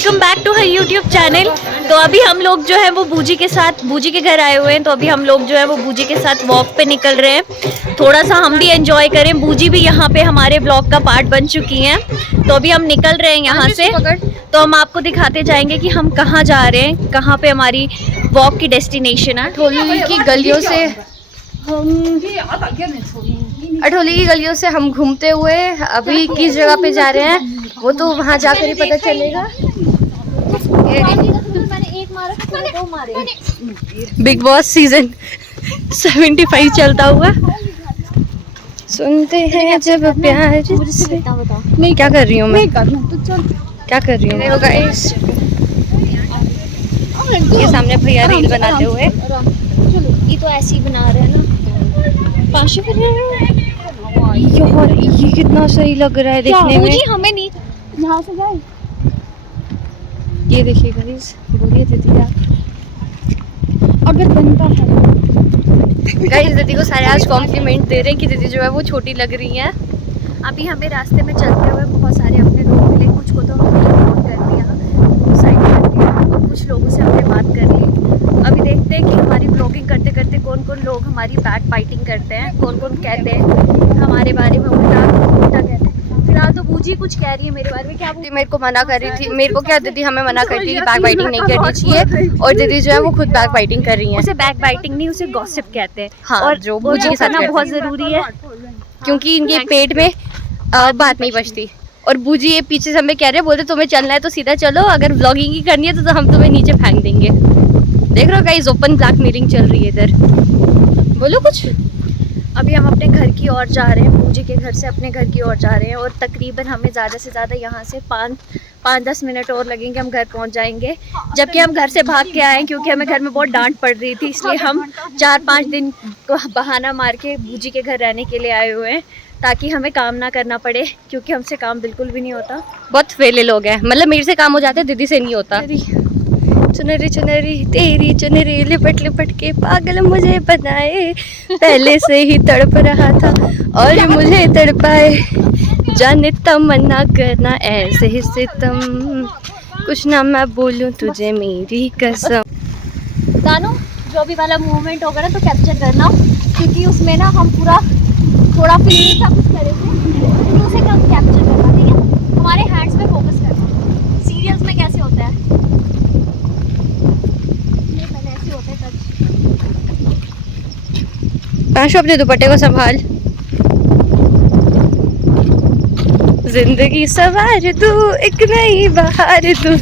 Welcome back to her YouTube channel. तो अभी हम लोग जो है वो बूजी के घर आए हुए हैं। तो अभी हम लोग जो है वो बूजी के साथ वॉक पे निकल रहे हैं, थोड़ा सा हम भी एंजॉय करें। बूजी भी यहाँ पे हमारे ब्लॉग का पार्ट बन चुकी हैं। तो अभी हम निकल रहे हैं यहाँ से। तो हम आपको दिखाते जाएंगे कि हम कहाँ जा रहे हैं, कहाँ पे हमारी वॉक की डेस्टिनेशन है। अठोली की गलियों से हम घूमते हुए अभी किस जगह पे जा रहे हैं वो तो वहाँ जाकर ही पता चलेगा। बिग बॉस सीजन 75 चलता हुआ सुनते हैं जब प्यार से। नहीं, क्या कर रही हूँ मैं? क्या कर रही हूँ? गाइस, ये सामने भैया रील बनाते हुए। ये तो ऐसे ही बना रहे हैं ना। पाशे पर यार ये कितना सही लग रहा है देखने में। हमें नहीं यहाँ से जाए। ये देखिए गाइस, बोलिए दीदी आप अगर बनता है। गाइस दीदी को सारे आज कॉम्प्लीमेंट दे रहे हैं कि दीदी जो है वो छोटी लग रही है। अभी हमें रास्ते में चलते हुए बहुत सारे अपने लोग मिले, कुछ को तो हमने फोन कर दिया साइड करके, कुछ लोगों से हमने बात कर ली। अभी देखते हैं कि हमारी ब्लॉगिंग करते करते कौन कौन लोग हमारी बैक बाइटिंग करते हैं, कौन कौन कहते हैं हमारे बारे में उल्टा कहते हैं। फिलहाल तो बूजी कुछ कह रही है मेरे बारे में। क्या मेरे को मना कर रही थी, मेरे को क्या दीदी हमें मना कर रही थी बैक बाइटिंग नहीं करनी चाहिए, और दीदी जो है वो खुद बैक बाइटिंग कर रही है। उसे बैक बाइटिंग नहीं, उसे गॉसिप कहते हैं। हाँ, और जो बूजी के साथ बहुत ज़रूरी है क्योंकि इनके पेट में बात नहीं बचती। और बूजी ये पीछे से हमें कह रहे हैं, बोलते तुम्हें चलना है तो सीधा चलो, अगर व्लॉगिंग ही करनी है तो हम तुम्हें नीचे फेंक देंगे। देख रहे हो गाइस, ओपन ब्लैकमेलिंग चल रही है इधर। बोलो कुछ। अभी हम अपने घर की ओर जा रहे हैं, बूजी के घर से अपने घर की ओर जा रहे हैं, और तकरीबन हमें ज़्यादा से ज़्यादा यहाँ से 5-10 मिनट और लगेंगे, हम घर पहुँच जाएंगे। जबकि हम घर से भाग के आए क्योंकि हमें घर में बहुत डांट पड़ रही थी, इसलिए हम 4-5 दिन को बहाना मार के बूजी के घर रहने के लिए आए हुए हैं, ताकि हमें काम ना करना पड़े, क्योंकि हमसे काम बिल्कुल भी नहीं होता। बहुत फेले लोग हैं, मतलब मेरे से काम हो जाते, दीदी से नहीं होता। चुनरी चुनरी तेरी चुनरी लिपट लिपट के पागल मुझे बनाए, पहले से ही तड़प रहा था और मुझे तड़पाए, जाने तमन्ना करना ऐसे ही सितम, कुछ ना मैं बोलूं तुझे मेरी कसम। दानो, जो भी वाला मूवमेंट होगा ना तो कैप्चर करना, क्योंकि उसमें ना हम पूरा थोड़ा फील था कुछ करे थे, तो उसे कैप्चर करना, ठीक है? हमारे हैंड्स पे फोकस करना। सीरियल्स में कैसे होता है, पहले ऐसे होते हैं पाशो, अपने दुपट्टे को संभाल। जिंदगी सवार तू, एक नई बहार तू,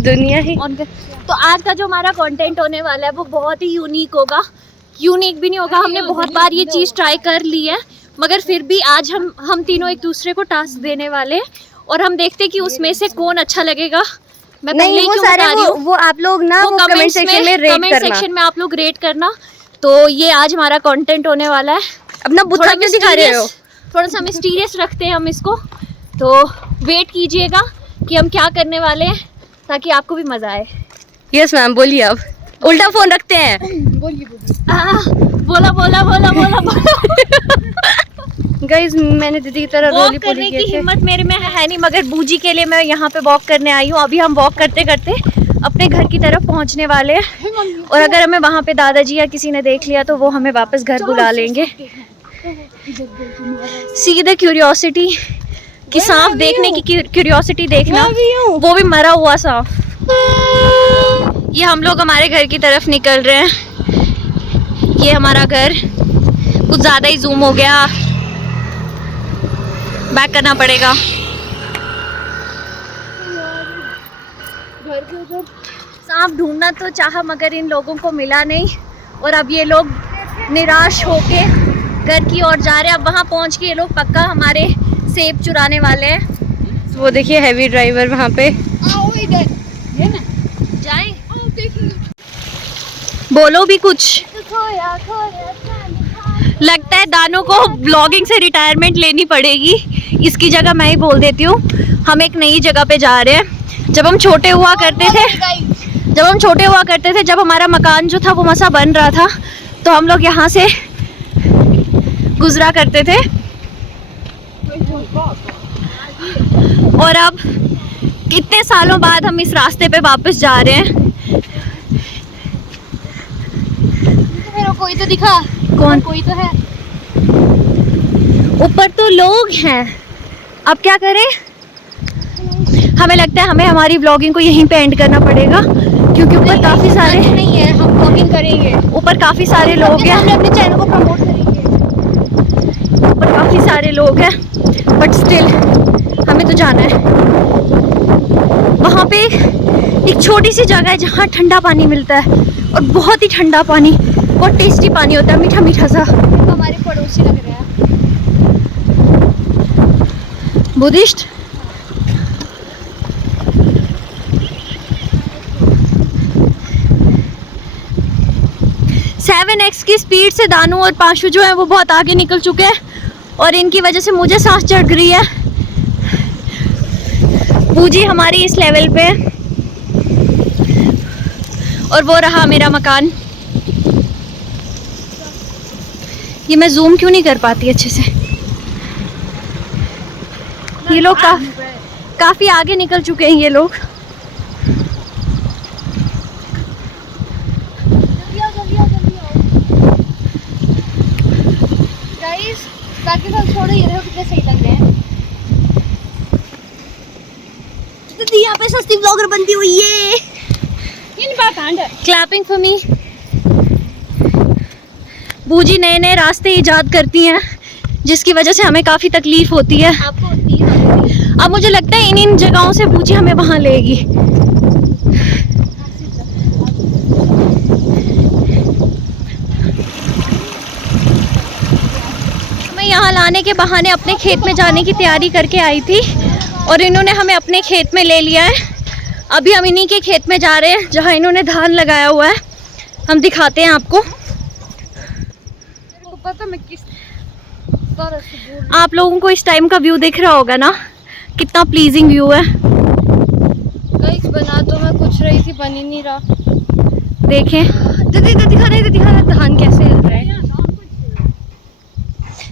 दुनिया ही। तो आज का जो हमारा कंटेंट होने वाला है वो बहुत ही यूनिक होगा। यूनिक भी नहीं होगा, हमने बहुत बार ये चीज़ ट्राई कर ली है, मगर फिर भी आज हम तीनों एक दूसरे को टास्क देने वाले हैं, और हम देखते हैं कि उसमें से कौन अच्छा लगेगा। मैं पहले ही क्यों बता रही हूँ, वो आप लोग ना वो कमेंट सेक्शन में रेट करना। कमेंट सेक्शन में आप लोग रेट करना। तो ये आज हमारा कंटेंट होने वाला है। अपना बुद्धा क्यों दिखा रहे हो? थोड़ा सा मिस्टीरियस रखते हैं हम इसको, तो वेट कीजिएगा कि हम क्या करने वाले हैं, ताकि आपको भी मजा आए। यस मैम, बोलिए। अब उल्टा फोन रखते हैं। बोला बोला बोला बोला बोला। गाइस, मैंने दीदी की तरह रोली पोली करने की हिम्मत मेरे में है नहीं, मगर बूजी के लिए मैं यहाँ पे वॉक करने आई हूँ। अभी हम वॉक करते करते अपने घर की तरफ पहुँचने वाले हैं, और अगर हमें वहाँ पे दादाजी या किसी ने देख लिया तो वो हमें वापस घर बुला लेंगे। सी द क्यूरियोसिटी कि सांप देखने की क्यूरियोसिटी देखना, वो भी मरा हुआ सांप। ये हम लोग हमारे घर की तरफ निकल रहे हैं। ये हमारा घर कुछ ज़्यादा ही जूम हो गया, बैक करना पड़ेगा। सांप ढूंढना तो चाहा, मगर इन लोगों को मिला नहीं, और अब ये लोग निराश होके घर की ओर जा रहे हैं। अब वहाँ पहुँच के ये लोग पक्का हमारे सेब चुराने वाले हैं। वो देखिए हैवी ड्राइवर वहाँ पे। जाएं? बोलो भी कुछ। लगता है दानों को ब्लॉगिंग से रिटायरमेंट लेनी पड़ेगी। इसकी जगह मैं ही बोल देती हूँ, हम एक नई जगह पे जा रहे हैं। जब हम छोटे हुआ करते थे, जब हमारा मकान जो था वो मसा बन रहा था, तो हम लोग यहाँ से गुजरा करते थे, और अब कितने सालों बाद हम इस रास्ते पे वापस जा रहे हैं। मेरे कोई तो दिखा। कौन? कोई तो है ऊपर तो लोग हैं, अब क्या करें। हमें लगता है हमें हमारी व्लॉगिंग को यहीं पे एंड करना पड़ेगा, क्योंकि ऊपर काफ़ी सारे नहीं है, हम व्लॉगिंग करेंगे। ऊपर काफ़ी सारे लोग हैं, हम अपने चैनल को प्रमोट करेंगे। ऊपर काफ़ी सारे लोग हैं, बट स्टिल हमें तो जाना है। वहाँ पे एक छोटी सी जगह है जहाँ ठंडा पानी मिलता है, और बहुत ही ठंडा पानी, बहुत टेस्टी पानी होता है, मीठा मीठा सा। तो हमारे पड़ोसी लग रहे हैं बुद्धिस्ट। सेवन एक्स की स्पीड से दानू और पांशु जो है वो बहुत आगे निकल चुके हैं, और इनकी वजह से मुझे सांस चढ़ रही है। पूजी हमारी इस लेवल पे, और वो रहा मेरा मकान। ये मैं जूम क्यों नहीं कर पाती अच्छे से। ये लोग काफी आगे निकल चुके हैं ये लोग। गाइस, बाकी सब छोड़ो, ये देखो कितने सही लग रहे हैं। दीदी यहाँ पे सस्ती ब्लॉगर बनती हुई है। Clapping for me. बूजी नए नए रास्ते इजाद करती हैं, जिसकी वजह से हमें काफ़ी तकलीफ होती है। आपको होती है। अब मुझे लगता है इन जगहों से बूजी हमें वहाँ लेगी। मैं यहाँ लाने के बहाने अपने खेत में जाने की तैयारी करके आई थी, और इन्होंने हमें अपने खेत में ले लिया है। अभी हम इन्हीं के खेत में जा रहे हैं जहाँ इन्होंने धान लगाया हुआ है। हम दिखाते हैं आपको। पता मैं किस तरह से बोल। आप लोगों को इस टाइम का व्यू दिख रहा होगा ना, कितना प्लीजिंग व्यू है। गाइस, बना तो मैं कुछ रही थी, बन ही नहीं रहा। देखें दिखा रहे धान कैसे हिल रहे हैं।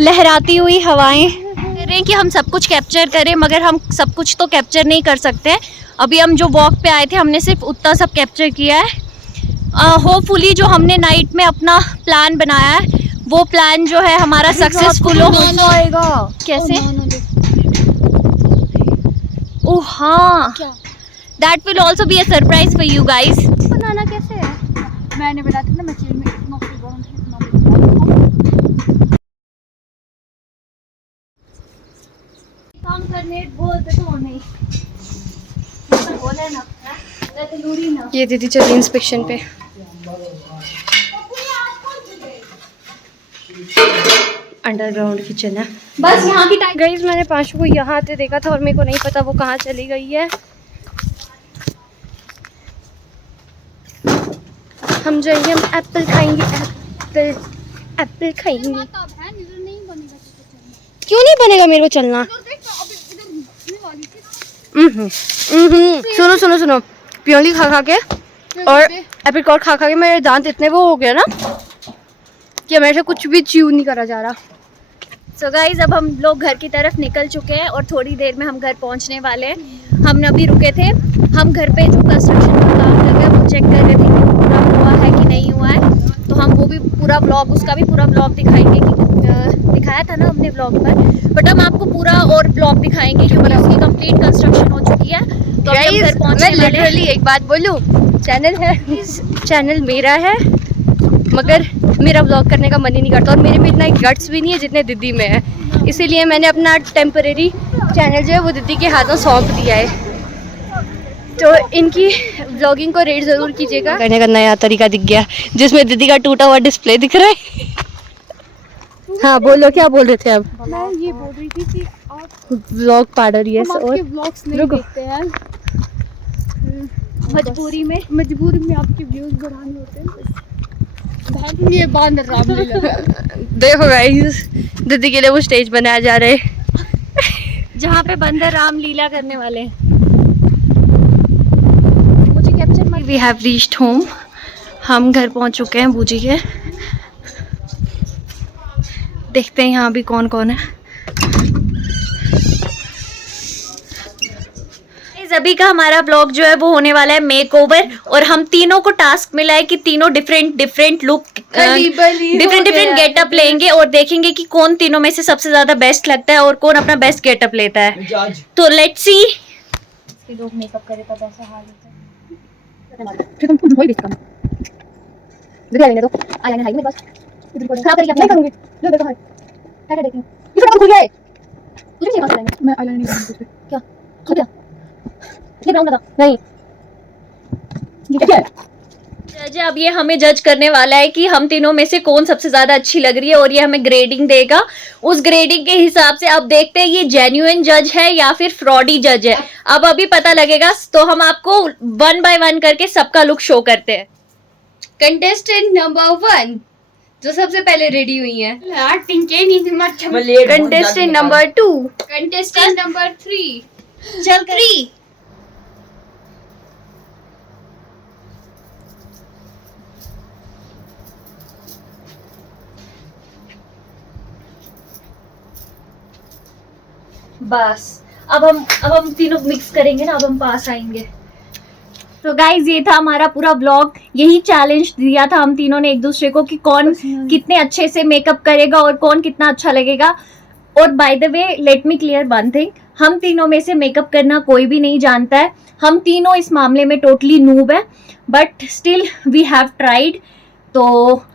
लहराती हुई हवाएं। कह रहे हैं कि हम सब कुछ कैप्चर करें, मगर हम सब कुछ तो कैप्चर नहीं कर सकते। अभी हम जो वॉक पे आए थे हमने सिर्फ उतना सब कैप्चर किया है। होपफुली जो हमने नाइट में अपना प्लान बनाया है, वो प्लान जो है हमारा सक्सेसफुल हो जाएगा। कैसे? ओह हाँ, that will also be a surprise for you guys. बनाना कैसे है? मैंने बताया था ना, मैं चीज में इतना काम करने बोलते तो नहीं बोले ना, जरूरी ना। ये दीदी चली इंस्पेक्शन पे। अंडरग्राउंड किचन है। बस यहाँ की टाइम। गाइस, मैंने पांचों को यहाँ आते देखा था, और मेरे को नहीं पता वो कहाँ चली गई है। हम जाएंगे, हम एप्पल खाएंगे। एप्पल खाएंगे। क्यों नहीं बनेगा मेरे को चलना? सुनो प्योली खा के और एप्रिकॉट खा के मेरे दांत इतने वो हो गया ना कि मेरे से कुछ भी च्यू नहीं करा जा रहा। सो गाइज, अब हम लोग घर की तरफ निकल चुके हैं, और थोड़ी देर में हम घर पहुंचने वाले हैं। हम अभी रुके थे, हम घर पे जो कंस्ट्रक्शन का काम कर रहे हैं वो चेक कर रहे थे कि पूरा हुआ है कि नहीं हुआ है। तो हम वो भी पूरा ब्लॉग, उसका भी पूरा ब्लॉग दिखाएंगे कि दिखाया था ना हमने ब्लॉग पर, बट हम आपको पूरा और ब्लॉग दिखाएंगे क्योंकि उसकी कंप्लीट कंस्ट्रक्शन हो चुकी है। तो हम घर पहुंचने वाले हैं। एक बात बोलूं, चैनल मेरा है, मगर मेरा ब्लॉग करने का मन ही नहीं करता, और मेरे में इतना गट्स भी नहीं है जितने दीदी में है। इसीलिए मैंने अपना टेम्परेरी चैनल जो है वो दीदी के हाथों सौंप दिया है। तो इनकी ब्लॉगिंग को रेट ज़रूर कीजिएगा। करने का नया तरीका दिख गया, जिसमें दीदी का टूटा हुआ डिस्प्ले दिख रहा है। हाँ बोलो, क्या बोल रहे थे अब? मैं ये बोल रही थी कि आप ब्लॉग पार्डर, यस, हम और आपके व्लॉग्स नहीं देखते हैं, मजबूरी में आपके व्यूज बढ़ाने होते हैं। भाग ये बांध रामलीला। देखो गाइस, दीदी के लिए वो स्टेज बनाया जा रहा है जहाँ पे बंदर रामलीला करने वाले हैं। मुझे कैप्चर मत। We have reached home. हम घर पहुँच चुके हैं बूजी के। देखते हैं यहाँ भी कौन कौन है। अभी का हमारा ब्लॉग जो है वो होने वाला है मेकओवर, और हम तीनों को टास्क मिला है कि तीनों डिफरेंट लुक, डिफरेंट गेटअप लेंगे और देखेंगे कि कौन तीनों में से सबसे ज्यादा बेस्ट लगता है और कौन अपना बेस्ट गेटअप लेता है। तो लेट्स सी। लोग मेकअप करे तब ऐसा हाल होता है। फिर तुम वही दिखा दिखा लेने दो। आईलाइनर है मेरे पास, खराब करके नहीं करूंगी। लो देखो भाई क्या देखती हूँ ये तो खुल गया है। तुझे नहीं पता मैं आईलाइनर नहीं करूंगी। क्या क्या ये ब्राउन बता नहीं ये क्या है? जज अब ये हमें जज करने वाला है कि हम तीनों में से कौन सबसे ज्यादा अच्छी लग रही है, और ये हमें ग्रेडिंग देगा। उस ग्रेडिंग के हिसाब से अब देखते हैं ये जेन्युइन जज है या फिर फ्रॉडी जज है। अब अभी पता लगेगा। तो हम आपको 1 by 1 करके सबका लुक शो करते हैं। कंटेस्टेंट नंबर 1 जो सबसे पहले रेडी हुई है, कंटेस्टेंट नंबर 2, कंटेस्टेंट नंबर 3 चल 3, बस अब हम तीनों मिक्स करेंगे ना, अब हम पास आएंगे। तो गाइज ये था हमारा पूरा व्लॉग। यही चैलेंज दिया था हम तीनों ने एक दूसरे को कि कौन कितने अच्छे से मेकअप करेगा और कौन कितना अच्छा लगेगा। और by the way let me clear one thing, हम तीनों में से मेकअप करना कोई भी नहीं जानता है। हम तीनों इस मामले में टोटली नूब है, but still we have tried. तो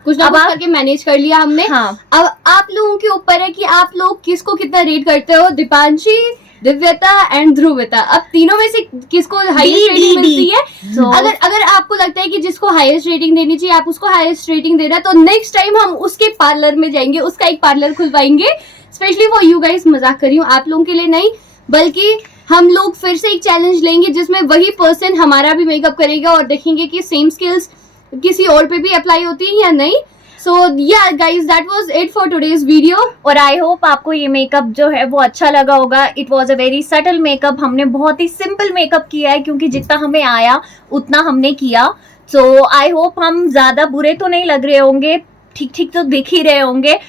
कुछ ना अब कुछ आप करके मैनेज कर लिया हमने। हाँ, अब आप लोगों के ऊपर है कि आप लोग किसको कितना रेट करते हो। दीपांशी, दिव्यता एंड ध्रुवता, अब तीनों में से किसको हाईएस्ट रेटिंग मिलती है। So- अगर आपको लगता है कि जिसको हाईएस्ट रेटिंग देनी चाहिए आप उसको हाईएस्ट रेटिंग दे रहा है, तो नेक्स्ट टाइम हम उसके पार्लर में जाएंगे, उसका एक पार्लर खुलवाएंगे स्पेशली फॉर यू गाइस। मजाक कर रही हूँ, आप लोगों के लिए नहीं, बल्कि हम लोग फिर से एक चैलेंज लेंगे जिसमें वही पर्सन हमारा भी मेकअप करेगा और देखेंगे कि सेम स्किल्स किसी और पे भी अप्लाई होती है या नहीं। सो yeah guys that was it for today's video. और आई होप आपको ये मेकअप जो है वो अच्छा लगा होगा। It was a very subtle makeup. हमने बहुत ही सिंपल मेकअप किया है क्योंकि जितना हमें आया उतना हमने किया। सो आई होप हम ज्यादा बुरे तो नहीं लग रहे होंगे, ठीक ठीक तो दिख ही रहे होंगे।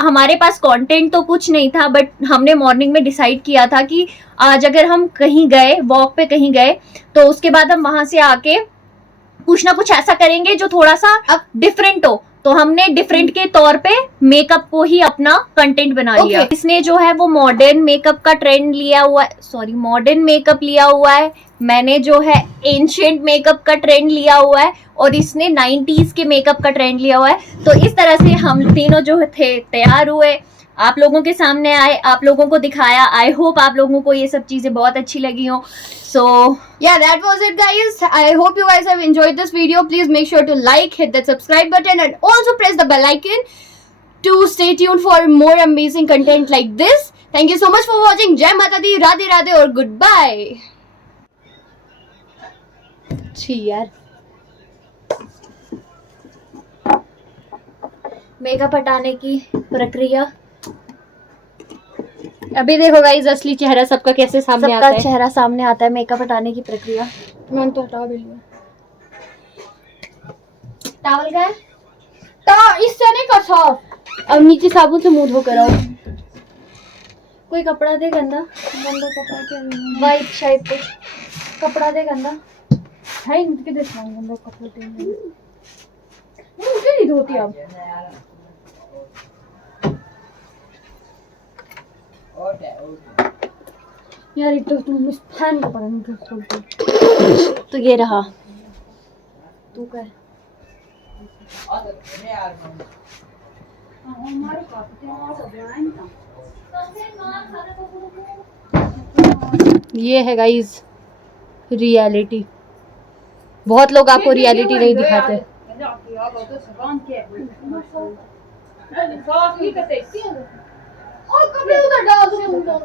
हमारे पास कंटेंट तो कुछ नहीं था, बट हमने मॉर्निंग में डिसाइड किया था कि आज अगर हम कहीं गए, वॉक पे कहीं गए, तो उसके बाद हम वहां से आके कुछ ना कुछ ऐसा करेंगे जो थोड़ा सा डिफरेंट हो। तो हमने डिफरेंट के तौर पे मेकअप को ही अपना कंटेंट बना लिया। इसने जो है वो मॉडर्न मेकअप का ट्रेंड लिया हुआ है, मॉडर्न मेकअप लिया हुआ है। मैंने जो है एंशिएंट मेकअप का ट्रेंड लिया हुआ है, और इसने 90s के मेकअप का ट्रेंड लिया हुआ है। तो इस तरह से हम तीनों जो थे तैयार हुए, आप लोगों के सामने आए, आप लोगों को दिखाया। आई होप आप लोगों को ये सब चीजें बहुत अच्छी लगी हो। So yeah, that was it guys. I hope you guys have enjoyed this video. Please make sure to like, hit that subscribe button and also press the bell icon to stay tuned for more amazing content like this. Thank you so much for watching. Jai Mata Di, Radhe Radhe और goodbye. छी यार, makeup हटाने की प्रक्रिया, अभी देखो guys असली चेहरा सबका कैसे सामने आता सबका है। चेहरा सामने आता है मेकअप हटाने की प्रक्रिया। मैंने तो हटा भी लिया। टॉवल का है? इससे नहीं कर साफ, अब नीचे साबुन से मुंह धो कर आओ। कोई कपड़ा दे गंदा कपड़ा, क्या वाइट शायद कुछ कपड़ा दे गंदा है इनके देखना गंदा कपड़े देंगे। मुझे नहीं धोती अब। यार एक तो तुम इस फैन को पता नहीं क्यों खोलते। तो ये रहा, तू कर। ये है गाइस रियलिटी। बहुत लोग आपको रियलिटी नहीं दिखाते। और कपड़े उधर डाल दो।